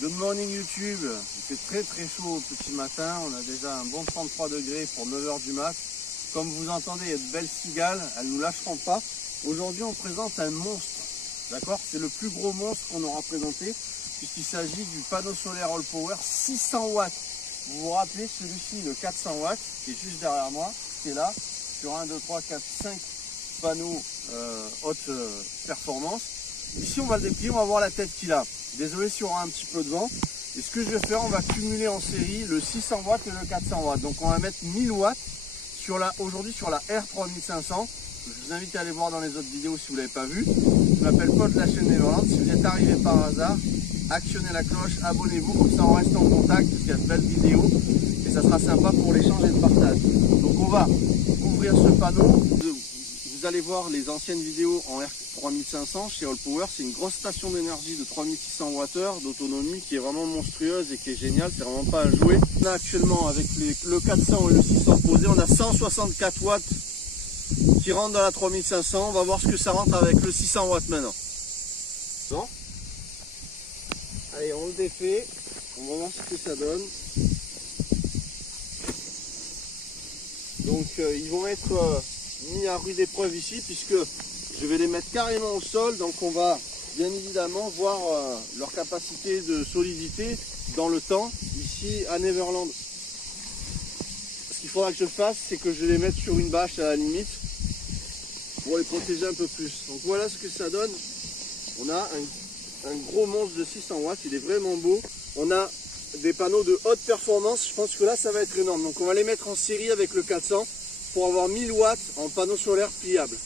Good morning YouTube, il fait très chaud au petit matin, on a déjà un bon 33 degrés pour 9h du mat. Comme vous entendez, il y a de belles cigales, elles ne nous lâcheront pas. Aujourd'hui on présente un monstre, d'accord? C'est le plus gros monstre qu'on aura présenté, puisqu'il s'agit du panneau solaire All Power 600 watts. Vous vous rappelez celui-ci, le 400 watts, qui est juste derrière moi, qui est là, sur 1, 2, 3, 4, 5 panneaux haute performance. Ici on va le déplier, on va voir la tête qu'il a. Désolé si on aura un petit peu de vent. Et ce que je vais faire, on va cumuler en série le 600 watts et le 400 watts. Donc on va mettre 1000 watts aujourd'hui sur la R3500. Je vous invite à aller voir dans les autres vidéos si vous ne l'avez pas vu. Je m'appelle Paul de la chaîne Neverland. Si vous êtes arrivé par hasard, actionnez la cloche, abonnez-vous, comme ça on reste en contact, parce qu'il y a de belles vidéos. Et ça sera sympa pour l'échange et le partage. Donc on va ouvrir ce panneau. Vous allez voir les anciennes vidéos en R3500 chez All Power. C'est une grosse station d'énergie de 3600 Wh d'autonomie qui est vraiment monstrueuse et qui est géniale. C'est vraiment pas un jouet. Là actuellement avec le 400 et le 600 posés, on a 164 watts qui rentrent dans la 3500. On va voir ce que ça rentre avec le 600 watts maintenant. Bon. Allez, on le défait. On va voir ce que ça donne. Donc ils vont être mis à rude épreuve ici, puisque je vais les mettre carrément au sol. Donc on va bien évidemment voir leur capacité de solidité dans le temps ici à Neverland. Ce qu'il faudra que je fasse, c'est que je les mette sur une bâche à la limite pour les protéger un peu plus. Donc voilà ce que ça donne. On a un gros monstre de 600 watts, il est vraiment beau. On a des panneaux de haute performance, je pense que là ça va être énorme. Donc on va les mettre en série avec le 400 pour avoir 1000 watts en panneau solaire pliable.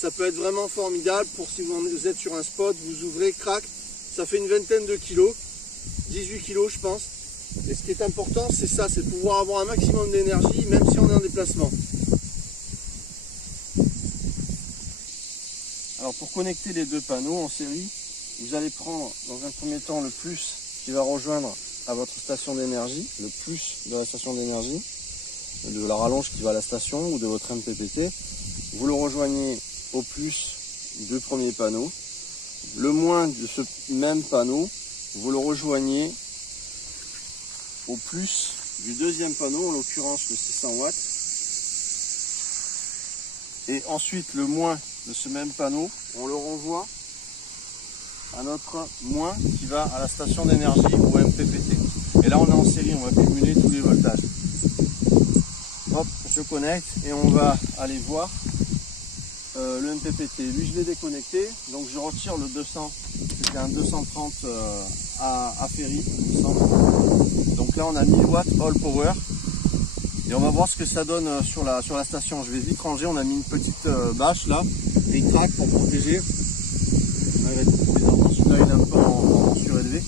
Ça peut être vraiment formidable pour si vous êtes sur un spot, vous ouvrez, crac, ça fait une vingtaine de kilos, 18 kilos je pense. Et ce qui est important, c'est ça, c'est de pouvoir avoir un maximum d'énergie même si on est en déplacement. Alors pour connecter les deux panneaux en série, vous allez prendre dans un premier temps le plus qui va rejoindre à votre station d'énergie, le plus de la station d'énergie, de la rallonge qui va à la station ou de votre MPPT. Vous le rejoignez au plus du premier panneau. Le moins de ce même panneau, vous le rejoignez au plus du deuxième panneau, en l'occurrence le 600 watts. Et ensuite le moins de ce même panneau, on le renvoie à notre moins qui va à la station d'énergie ou MPPT. Et là on est en série, on va cumuler tous les voltages. Hop, je connecte et on va aller voir le MPPT. Lui je l'ai déconnecté, donc je retire le 200, c'était un 230 à Ferry, il me semble. Donc là on a 1000 watts All Power. Et on va voir ce que ça donne sur la station. Je vais vite ranger, on a mis une petite bâche là, des cracks pour protéger. Celui-là il est un peu en surélevé.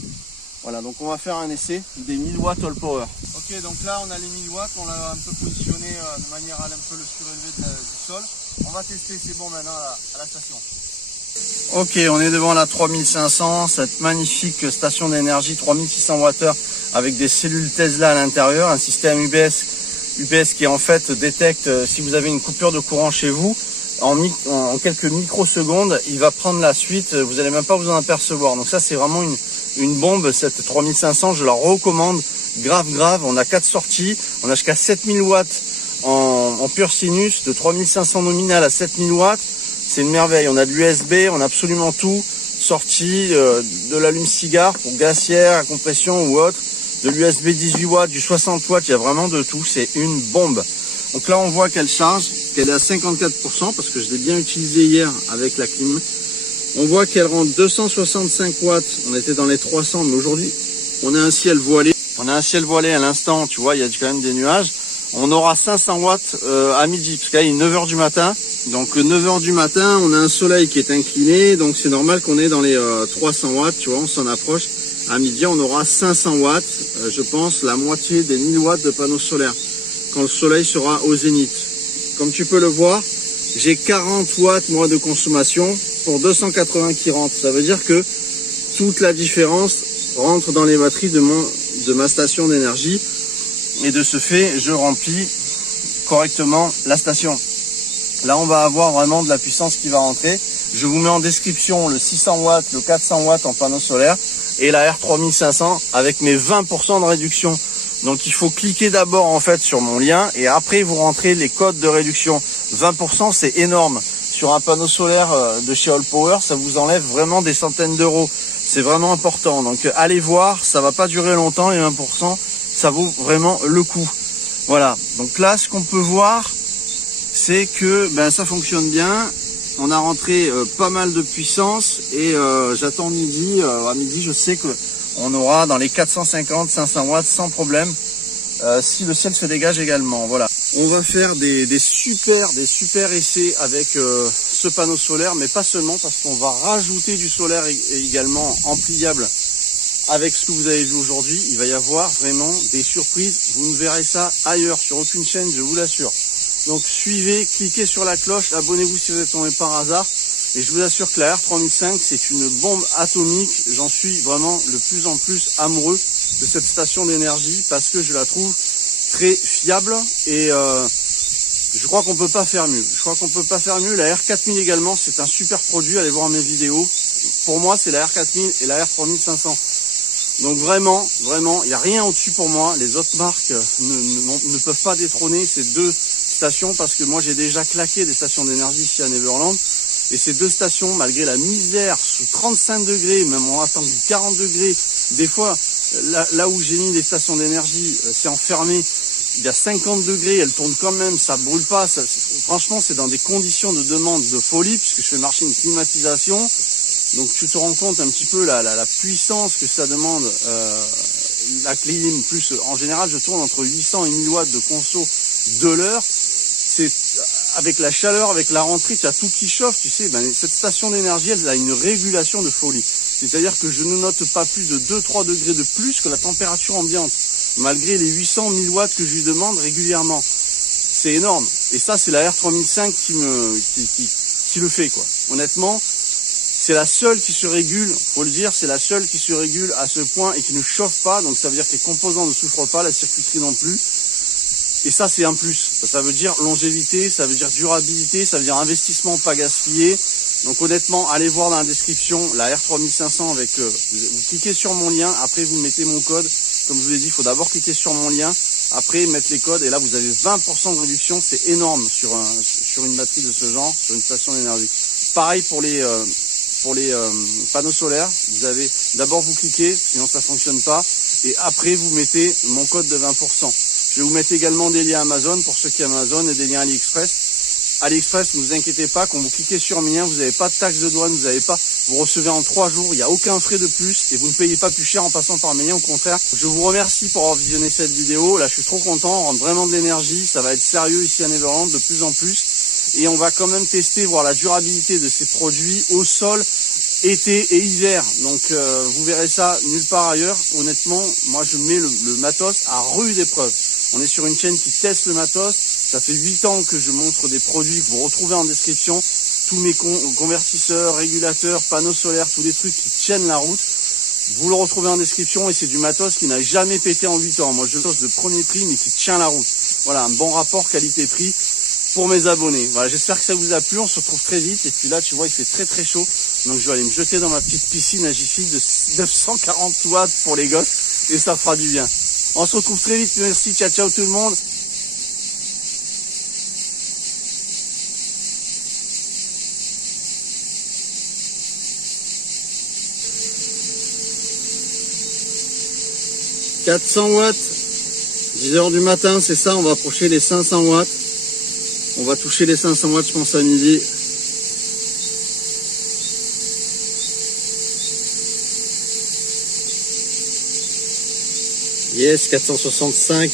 Voilà, donc on va faire un essai des 1000 watts All Power. Ok, donc là on a les 1000 watts, on l'a un peu positionné de manière à un peu le surélever du sol. On va tester, c'est bon maintenant à la station. Ok, on est devant la 3500, cette magnifique station d'énergie 3600 Wh avec des cellules Tesla à l'intérieur, un système UPS qui en fait détecte si vous avez une coupure de courant chez vous. En quelques microsecondes, il va prendre la suite, vous n'allez même pas vous en apercevoir. Donc ça c'est vraiment une bombe, cette 3500, je la recommande grave. On a 4 sorties, on a jusqu'à 7000 watts en pur sinus, de 3500 nominal à 7000 watts, c'est une merveille. On a de l'USB, on a absolument tout, sortie de l'allume-cigare pour glacière, à compression ou autre, de l'USB 18 watts, du 60 watts, il y a vraiment de tout, c'est une bombe. Donc là on voit qu'elle charge, qu'elle est à 54% parce que je l'ai bien utilisé hier avec la clim. On voit qu'elle rentre 265 watts, on était dans les 300, mais aujourd'hui on a un ciel voilé. On a un ciel voilé à l'instant, tu vois, il y a quand même des nuages. On aura 500 watts à midi, parce qu'il est 9h du matin. Donc 9h du matin, on a un soleil qui est incliné, donc c'est normal qu'on est dans les 300 watts, tu vois, on s'en approche. À midi, on aura 500 watts, je pense la moitié des 1000 watts de panneaux solaires, quand le soleil sera au zénith. Comme tu peux le voir, j'ai 40 watts moi de consommation pour 280 qui rentrent. Ça veut dire que toute la différence rentre dans les batteries de ma station d'énergie. Et de ce fait, je remplis correctement la station. Là, on va avoir vraiment de la puissance qui va rentrer. Je vous mets en description le 600 watts, le 400 watts en panneau solaire. et la R3500 avec mes 20% de réduction. Donc il faut cliquer d'abord en fait sur mon lien et après vous rentrez les codes de réduction. 20% c'est énorme. Sur un panneau solaire de chez Allpower, ça vous enlève vraiment des centaines d'euros. C'est vraiment important. Donc allez voir, ça va pas durer longtemps, les 20%, ça vaut vraiment le coup. Voilà, donc là ce qu'on peut voir, c'est que ça fonctionne bien. On a rentré pas mal de puissance et j'attends midi. À midi, je sais que on aura dans les 450-500 watts sans problème si le ciel se dégage également. Voilà. On va faire des super essais avec ce panneau solaire, mais pas seulement parce qu'on va rajouter du solaire également en pliable avec ce que vous avez vu aujourd'hui. Il va y avoir vraiment des surprises. Vous ne verrez ça ailleurs sur aucune chaîne, je vous l'assure. Donc suivez, cliquez sur la cloche, abonnez-vous si vous êtes tombé par hasard. Et je vous assure que la R3005, c'est une bombe atomique. J'en suis vraiment de plus en plus amoureux de cette station d'énergie parce que je la trouve très fiable et je crois qu'on peut pas faire mieux. La R4000 également, c'est un super produit. Allez voir mes vidéos. Pour moi, c'est la R4000 et la R3500. Donc vraiment, il n'y a rien au-dessus pour moi. Les autres marques ne peuvent pas détrôner ces deux stations parce que moi j'ai déjà claqué des stations d'énergie ici à Neverland et ces deux stations, malgré la misère sous 35 degrés, même on attend du 40 degrés, des fois là où j'ai mis des stations d'énergie, c'est enfermé, il y a 50 degrés, elles tournent quand même, ça brûle pas, franchement c'est dans des conditions de demande de folie puisque je fais marcher une climatisation. Donc tu te rends compte un petit peu la puissance que ça demande, la clim, plus en général je tourne entre 800 et 1000 watts de conso de l'heure. C'est avec la chaleur, avec la rentrée, tu as tout qui chauffe, tu sais, cette station d'énergie, elle a une régulation de folie. C'est-à-dire que je ne note pas plus de 2-3 degrés de plus que la température ambiante, malgré les 800-1000 watts que je lui demande régulièrement. C'est énorme. Et ça, c'est la R3005 qui le fait, quoi. Honnêtement, c'est la seule qui se régule, faut le dire, c'est la seule qui se régule à ce point et qui ne chauffe pas. Donc ça veut dire que les composants ne souffrent pas, la circuiterie non plus. Et ça, c'est un plus. Ça veut dire longévité, ça veut dire durabilité, ça veut dire investissement pas gaspillé. Donc honnêtement, allez voir dans la description la R3500 avec... vous cliquez sur mon lien, après vous mettez mon code. Comme je vous l'ai dit, il faut d'abord cliquer sur mon lien, après mettre les codes. Et là, vous avez 20% de réduction. C'est énorme sur une batterie de ce genre, sur une station d'énergie. Pareil pour les panneaux solaires. Vous avez d'abord vous cliquez, sinon ça fonctionne pas. Et après, vous mettez mon code de 20%. Je vais vous mettre également des liens Amazon pour ceux qui ont Amazon et des liens AliExpress. AliExpress, ne vous inquiétez pas, quand vous cliquez sur mes liens, vous n'avez pas de taxe de douane, vous recevez en 3 jours, il n'y a aucun frais de plus et vous ne payez pas plus cher en passant par mes liens, au contraire. Je vous remercie pour avoir visionné cette vidéo. Là, je suis trop content, on rentre vraiment de l'énergie, ça va être sérieux ici à Neverland de plus en plus. Et on va quand même tester, voir la durabilité de ces produits au sol, été et hiver. Donc vous verrez ça nulle part ailleurs. Honnêtement, moi je mets le matos à rude épreuve. On est sur une chaîne qui teste le matos. Ça fait 8 ans que je montre des produits que vous retrouvez en description. Tous mes convertisseurs, régulateurs, panneaux solaires, tous les trucs qui tiennent la route. Vous le retrouvez en description et c'est du matos qui n'a jamais pété en 8 ans. Moi je matos de premier prix mais qui tient la route. Voilà, un bon rapport qualité-prix pour mes abonnés. Voilà, j'espère que ça vous a plu. On se retrouve très vite. Et puis là, tu vois, il fait très chaud. Donc je vais aller me jeter dans ma petite piscine à Jiffy de 940 watts pour les gosses. Et ça fera du bien. On se retrouve très vite. Merci. Ciao, ciao tout le monde. « 400 watts, 10 h du matin, c'est ça, on va approcher les 500 watts. On va toucher les 500 watts, je pense, à midi. Yes, 465,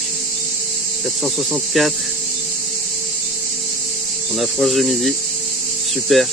464. On approche de midi. Super.